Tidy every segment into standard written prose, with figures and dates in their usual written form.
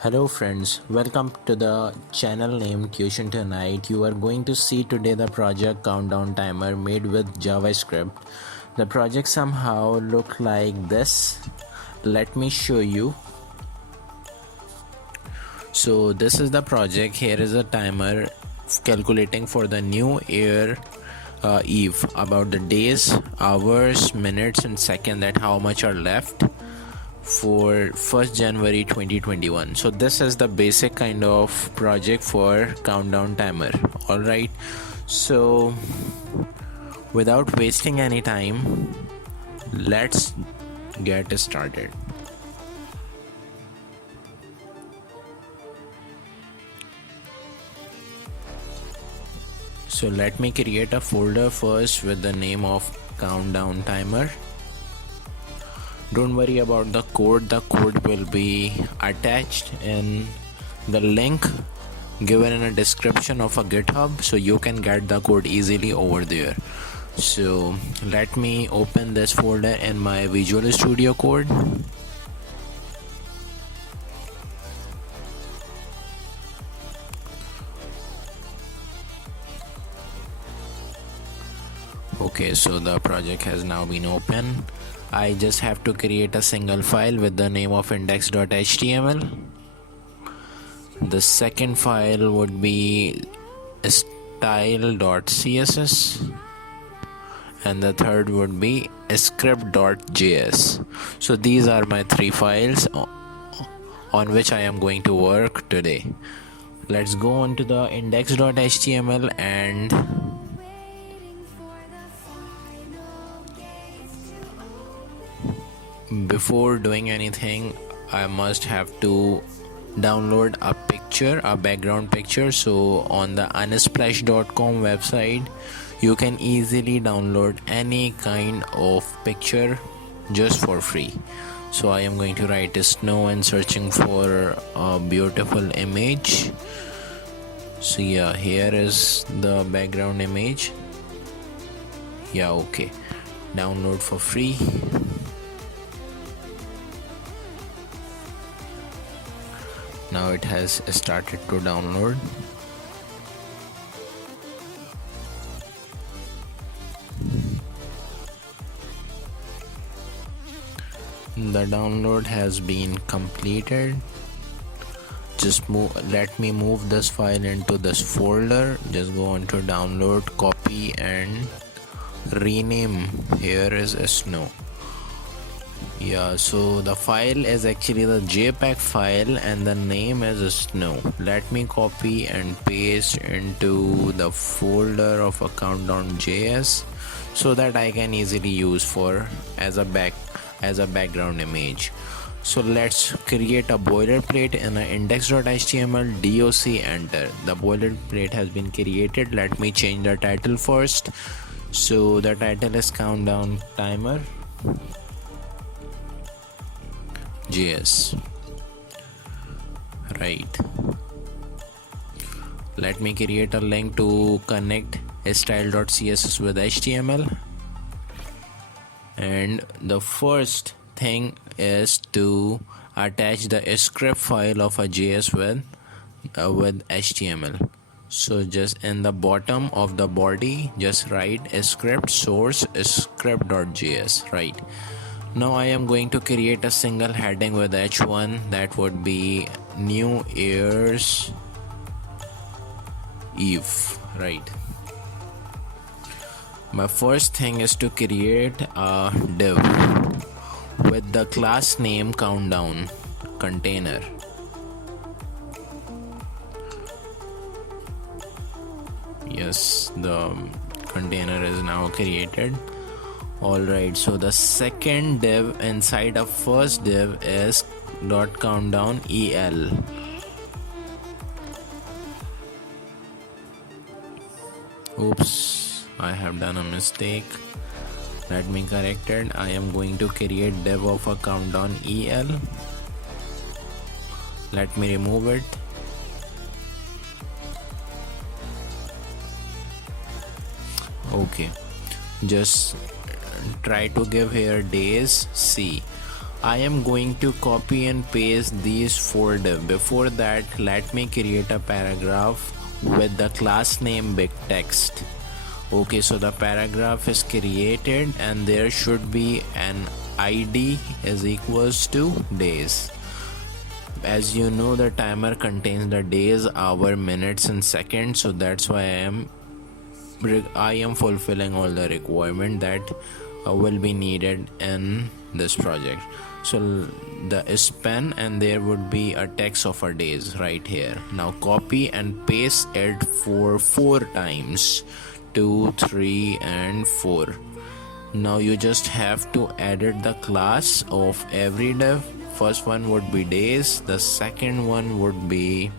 Hello friends, welcome to the channel named Tuition Tonight. You are going to see today the project countdown timer made with JavaScript. The project somehow look like this. Let me show you. So this is the project. Here is a timer calculating for the new year eve about the days, hours, minutes and seconds that how much are left for 1st January 2021. So this is the basic kind of project for countdown timer. All right, so without wasting any time, let's get started. So let me create a folder first with the name of countdown timer. Don't worry about the code will be attached in the link given in a description of a GitHub, so you can get the code easily over there. So let me open this folder in my Visual Studio Code. Okay, so the project has now been opened. I just have to create a single file with the name of index.html. The second file would be style.css and the third would be script.js. So these are my three files on which I am going to work today. Let's go on to the index.html and before doing anything I must have to download a picture, a background picture. So on the unsplash.com website you can easily download any kind of picture just for free. So I am going to write snow and searching for a beautiful image. So yeah, here is the background image. Yeah, okay, download for free. Now it has started to download. The download has been completed. Let me move this file into this folder. Just go on to download, copy and rename. Here is a snow. Yeah, so the file is actually the JPEG file and the name is snow. Let me copy and paste into the folder of a countdown.js so that I can easily use for as a background image. So let's create a boilerplate in an index.html doc enter. The boilerplate has been created. Let me change the title first. So the title is countdown timer JS. Right. Let me create a link to connect style.css with HTML. And the first thing is to attach the script file of a JS with HTML. So just in the bottom of the body, just write script source script.js. Right. Now I am going to create a single heading with h1 that would be New Year's Eve. Right. My first thing is to create a div with the class name countdown container. Yes, the container is now created. Alright, so the second div inside of first div is .countdown el. Oops, I have done a mistake. Let me correct it. I am going to create div of a countdown el. Let me remove it. Okay, just try to give here days. See, I am going to copy and paste these 4 div. Before that, let me create a paragraph with the class name big text. Okay, so the paragraph is created and there should be an ID is equals to days. As you know, the timer contains the days, hour, minutes and seconds, so that's why I am fulfilling all the requirement that will be needed in this project. So the span, and there would be a text of our days right here. Now copy and paste it for 4 times, 2, 3 and 4. Now you just have to edit the class of every div. First one would be days, the second one would be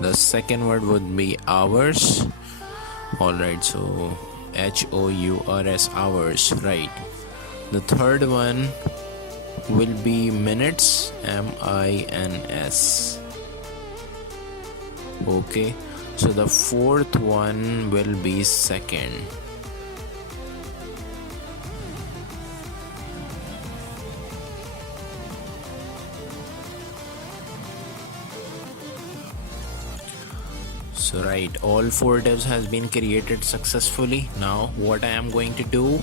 the second word would be hours. Alright, so HOURS, hours, right. The third one will be minutes, MINS. Okay, so the fourth one will be second. So right, all 4 divs has been created successfully. Now what I am going to do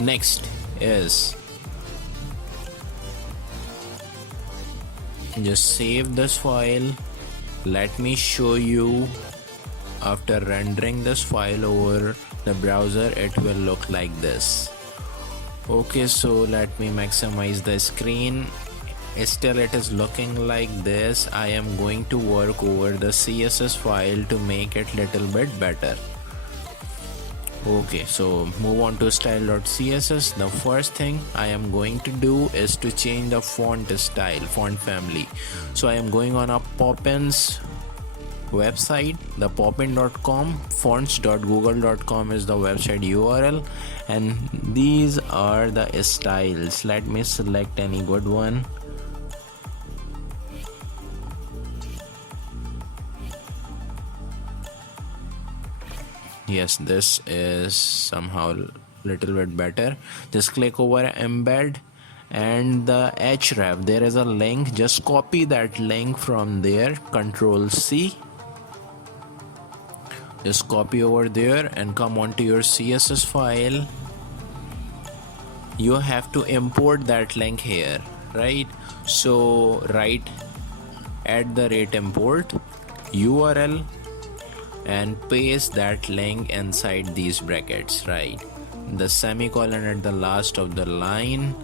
next is just save this file. Let me show you after rendering this file over the browser, it will look like this. Okay, so let me maximize the screen. Still it is looking like this. I am going to work over the CSS file to make it little bit better. Okay, so move on to style.css. The first thing I am going to do is to change the font style, font family. So I am going on a Poppins website, the poppin.com. fonts.google.com is the website URL, and these are the styles. Let me select any good one. Yes, this is somehow little bit better. Just click over embed and the href. There is a link. Just copy that link from there. Control C. Just copy over there and come onto your CSS file. You have to import that link here, right? So write @import URL and paste that link inside these brackets, right? The semicolon at the last of the line.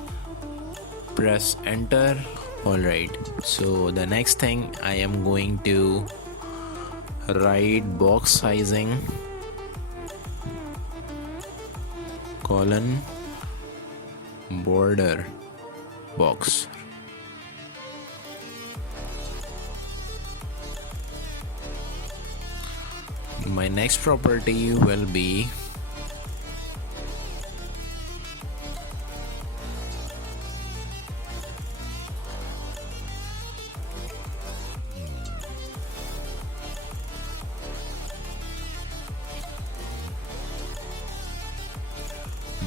Press enter. Alright, so the next thing I am going to write box sizing colon border box. My next property will be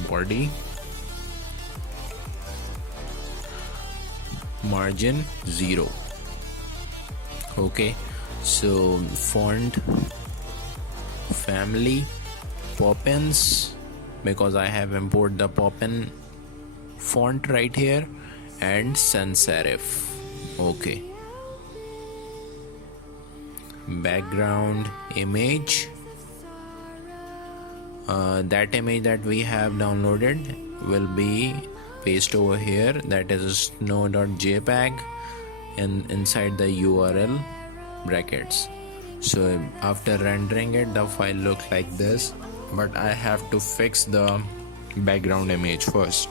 body margin 0. Okay, so font family Poppins, because I have imported the Poppin font right here, and sans serif. Okay, background image, that image that we have downloaded will be pasted over here. That is a snow.jpg and inside the URL brackets. So after rendering it, the file looks like this, but I have to fix the background image first.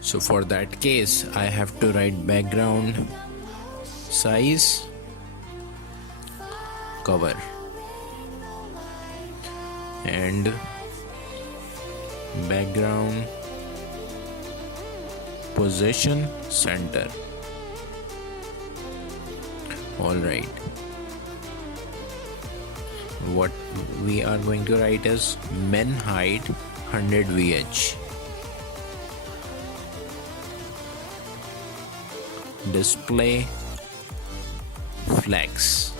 So for that case, I have to write background size cover and background position center. Alright, what we are going to write is min height 100 VH, display flex,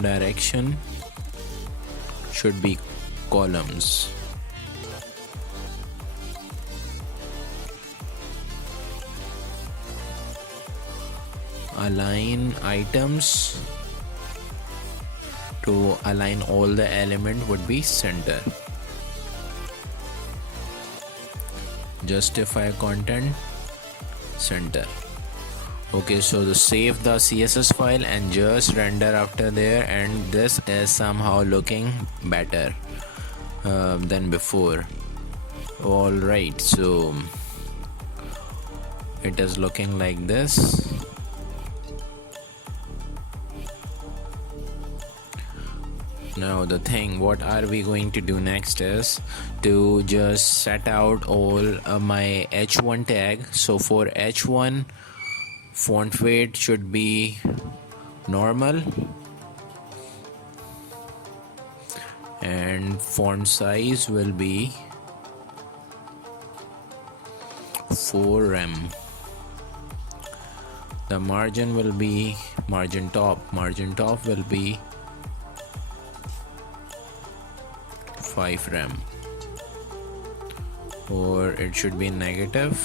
direction should be columns, align items to align all the element would be center, justify content center. Okay, so to save the CSS file and just render after there, and this is somehow looking better than before. Alright, so it is looking like this. Now the thing what are we going to do next is to just set out all my h1 tag. So for h1, font weight should be normal and font size will be 4 rem. The margin will be margin top will be 5 rem, or it should be negative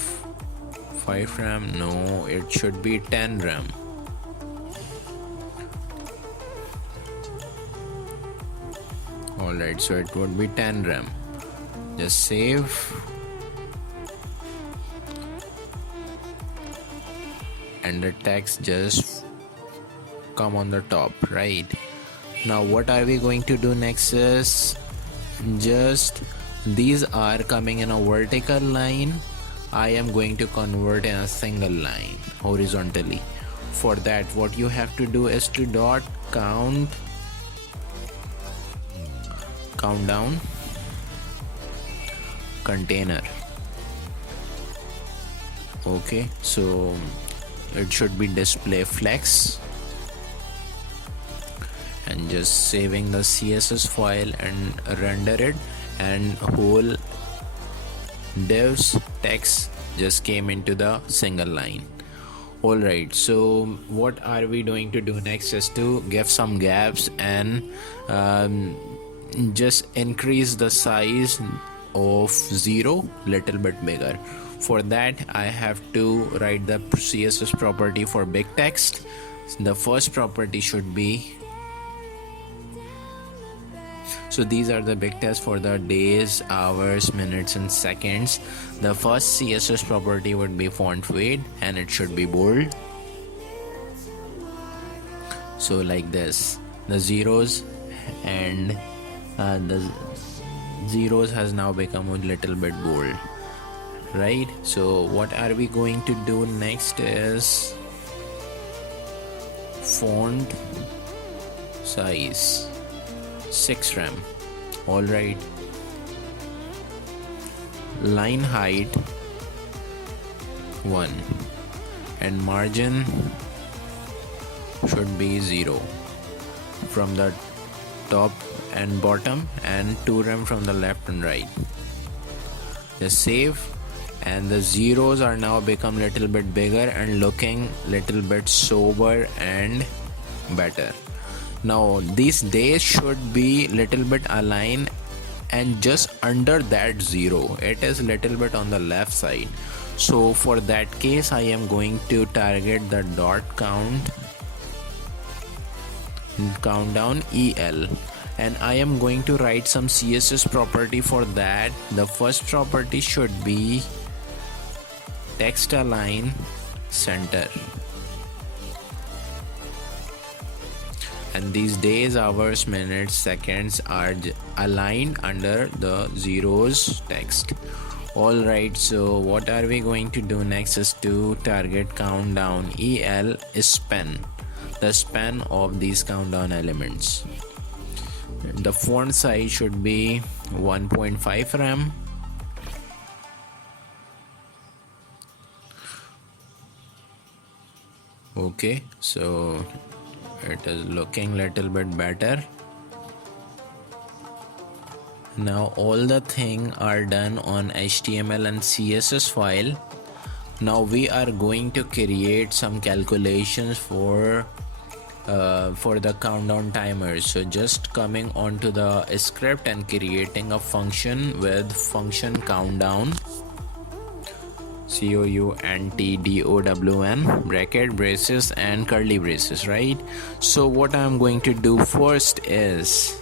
5 rem. No, it should be 10 rem. Alright, so it would be 10 rem. Just save and the text just come on the top. Right now what are we going to do next is just these are coming in a vertical line, I am going to convert in a single line horizontally. For that what you have to do is to dot count down container. Okay, so it should be display flex, and just saving the CSS file and render it, and whole divs text just came into the single line. Alright, so what are we going to do next is to give some gaps and just increase the size of 0 little bit bigger. For that I have to write the CSS property for big text. The first property should be, so these are the big text for the days, hours, minutes and seconds. The first CSS property would be font weight and it should be bold. So like this, the zeros and the zeros has now become a little bit bold. Right, so what are we going to do next is font size 6 rem. Alright, line height 1 and margin should be 0 from the top and bottom, and 2 rem from the left and right. Just save, and the zeros are now become little bit bigger and looking little bit sober and better. Now these days should be little bit aligned and just under that 0, it is little bit on the left side. So for that case I am going to target the dot countdown EL, and I am going to write some CSS property for that. The first property should be text align center, and these days, hours, minutes, seconds are aligned under the zeros text. Alright, so what are we going to do next is to target countdown EL span, the span of these countdown elements. The font size should be 1.5 rem Okay, so it is looking little bit better. Now all the thing are done on HTML and CSS file. Now we are going to create some calculations for the countdown timer. So just coming onto the script and creating a function with function countdown, COUNTDOWN, bracket, braces and curly braces, right? So what I'm going to do first is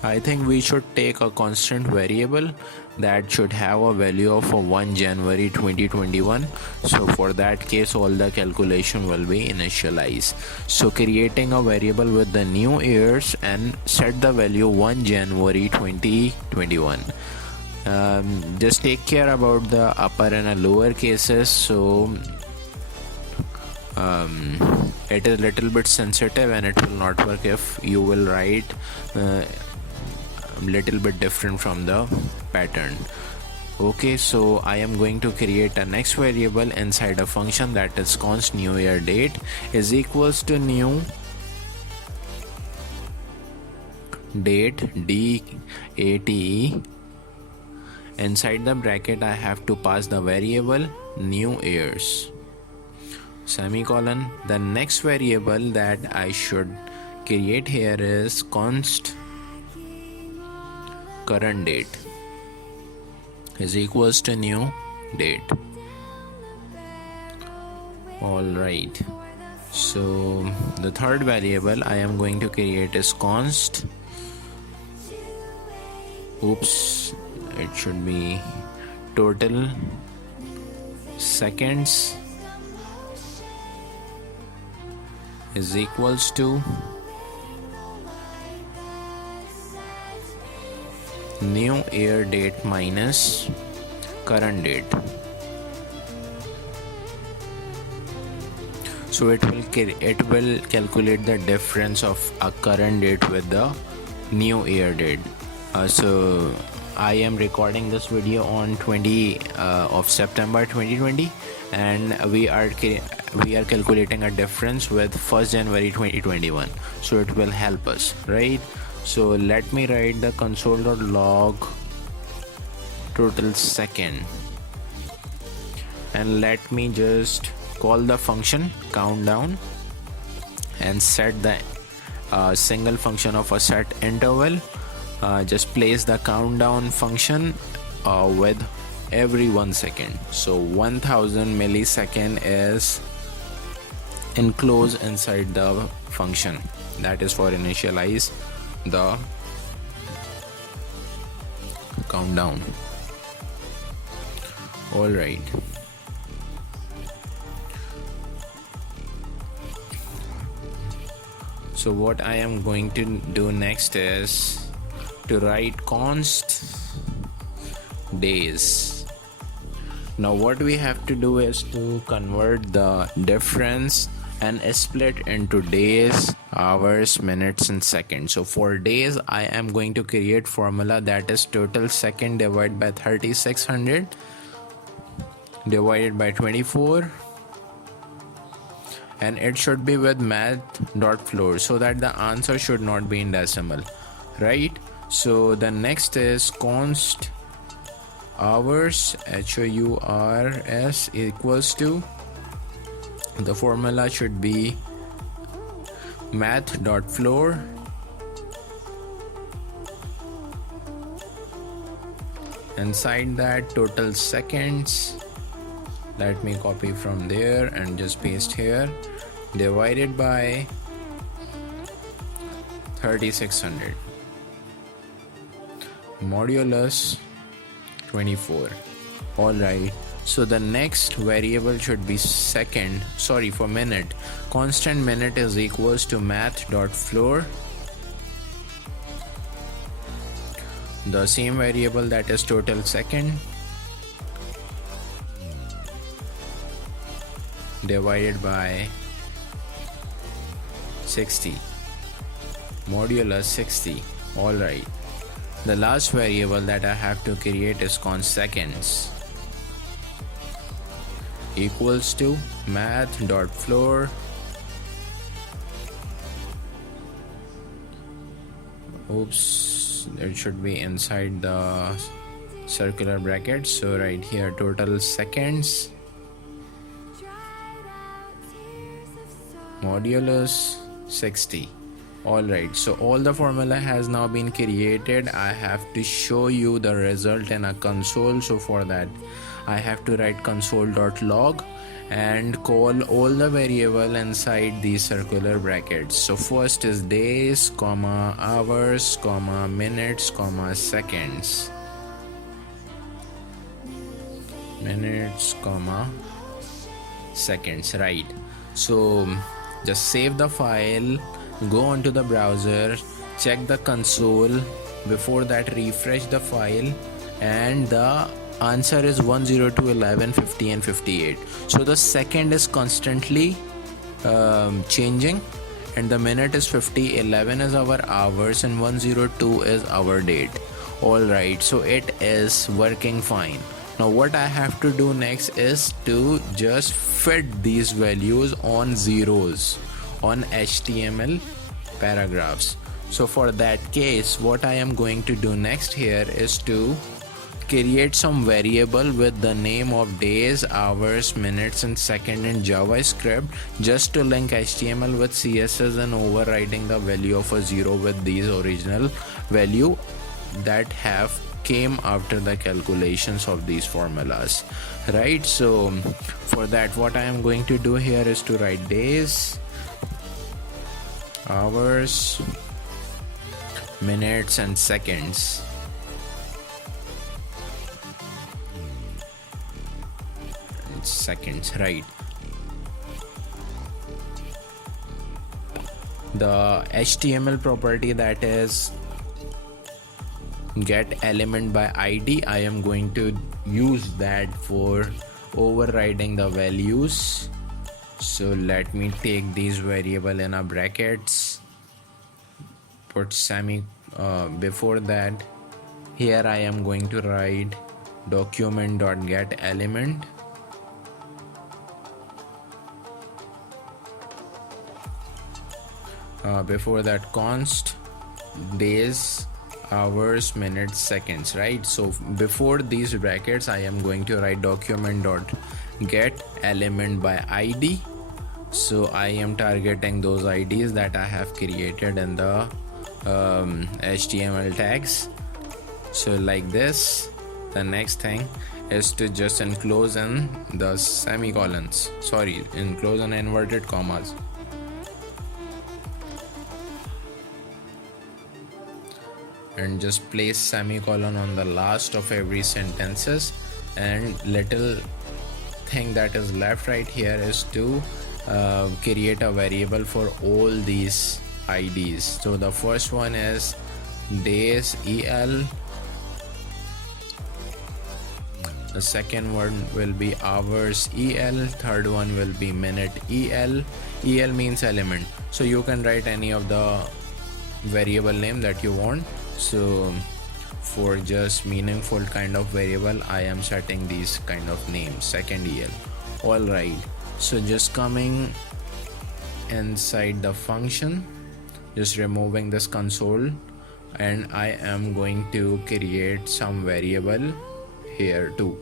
I think we should take a constant variable that should have a value of 1 January 2021. So for that case, all the calculation will be initialized. So creating a variable with the new years and set the value 1 January 2021. Just take care about the upper and lower cases. So it is little bit sensitive and it will not work if you will write little bit different from the pattern. Okay, so I am going to create a next variable inside a function, that is const new year date is equals to new date, DATE. Inside the bracket I have to pass the variable new years, semicolon. The next variable that I should create here is const current date is equals to new date. Alright, so the third variable I am going to create is const, it should be total seconds is equals to new year date minus current date. So it will calculate the difference of a current date with the new year date. So I am recording this video on 20 of September 2020, and we are calculating a difference with 1st January 2021. So it will help us, right? So let me write the console.log total second, and let me just call the function countdown and set the single function of a set interval. Just place the countdown function with every 1 second. So 1000 millisecond is enclosed inside the function, that is for initialize the countdown. Alright, so what I am going to do next is to write const days. Now what we have to do is to convert the difference and split into days, hours, minutes and seconds. So for days I am going to create formula that is total second divided by 3600 divided by 24, and it should be with math.floor so that the answer should not be in decimal, right? So the next is const hours, HOURS, equals to, the formula should be math.floor inside that total seconds, let me copy from there and just paste here, divided by 3600 modulus 24. Alright, so the next variable should be for minute. Constant minute is equals to math.floor, the same variable that is total second, divided by 60 modulus 60. Alright, The last variable that I have to create is const seconds equals to math.floor it should be inside the circular bracket. So right here, total seconds modulus 60. Alright, so all the formula has now been created. I have to show you the result in a console. So for that I have to write console.log and call all the variable inside these circular brackets. So first is days, comma, hours, comma, minutes, comma, seconds. Minutes, comma, seconds, right? So just save the file, go onto the browser, check the console. Before that, refresh the file, and the answer is 102, 11, 50 and 58. So the second is constantly changing, and the minute is 50, 11 is our hours, and 102 is our date. Alright, so it is working fine. Now what I have to do next is to just fit these values on zeros on HTML paragraphs. So for that case, what I am going to do next here is to create some variable with the name of days, hours, minutes and second in JavaScript, just to link HTML with CSS and overriding the value of a zero with these original value that have came after the calculations of these formulas, right? So for that, what I am going to do here is to write days, hours, minutes and seconds. Seconds, right? The HTML property that is get element by ID, I am going to use that for overriding the values. So let me take these variable in a brackets, put semi before that. Here I am going to write document.get element. Before that, const days, hours, minutes, seconds, right? So before these brackets, I am going to write document.get element by ID. So I am targeting those IDs that I have created in the HTML tags. So like this. The next thing is to just enclose in the semicolons, enclose in inverted commas. And just place semicolon on the last of every sentences, and little thing that is left right here is to create a variable for all these IDs. So the first one is days EL, the second one will be hours EL, third one will be minute EL. EL means element, so you can write any of the variable name that you want. So for just meaningful kind of variable, I am setting these kind of names, second EL. Alright, so just coming inside the function, just removing this console, and I am going to create some variable here too.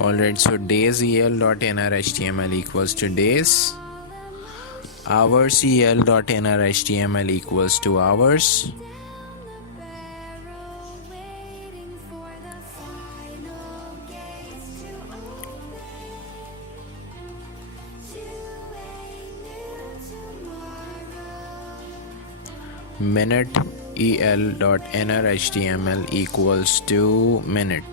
Alright, so days el.inner HTML equals to days, hours el.inner HTML equals to hours, minute el.inner HTML equals to minute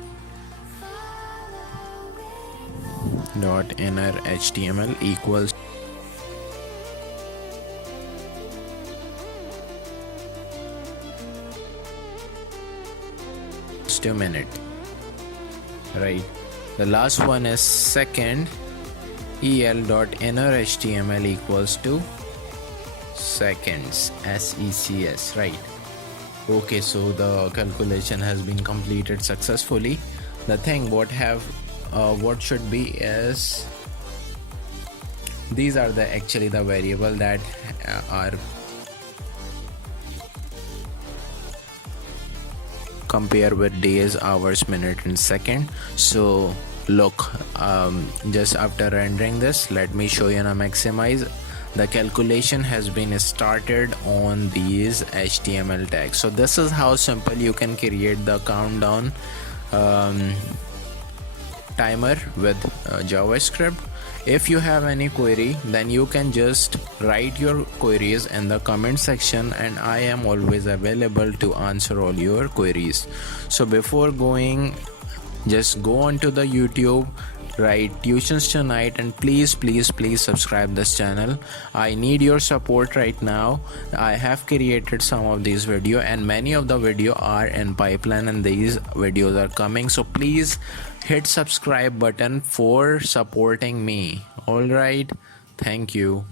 dot inner HTML equals to minute, right? The last one is second el.inner HTML equals to seconds, SECS, right? Okay, so the calculation has been completed successfully. The thing what should be is, these are the actually the variable that are compare with days, hours, minute and second. So look, just after rendering this, let me show you. Now maximize, the calculation has been started on these HTML tags. So this is how simple you can create the countdown timer with JavaScript. If you have any query, then you can just write your queries in the comment section, and I am always available to answer all your queries. So before going, just go onto the YouTube, write tuitions tonight, and please subscribe this channel. I need your support right now. I have created some of these video, and many of the video are in pipeline, and these videos are coming. So please hit subscribe button for supporting me. All right, thank you.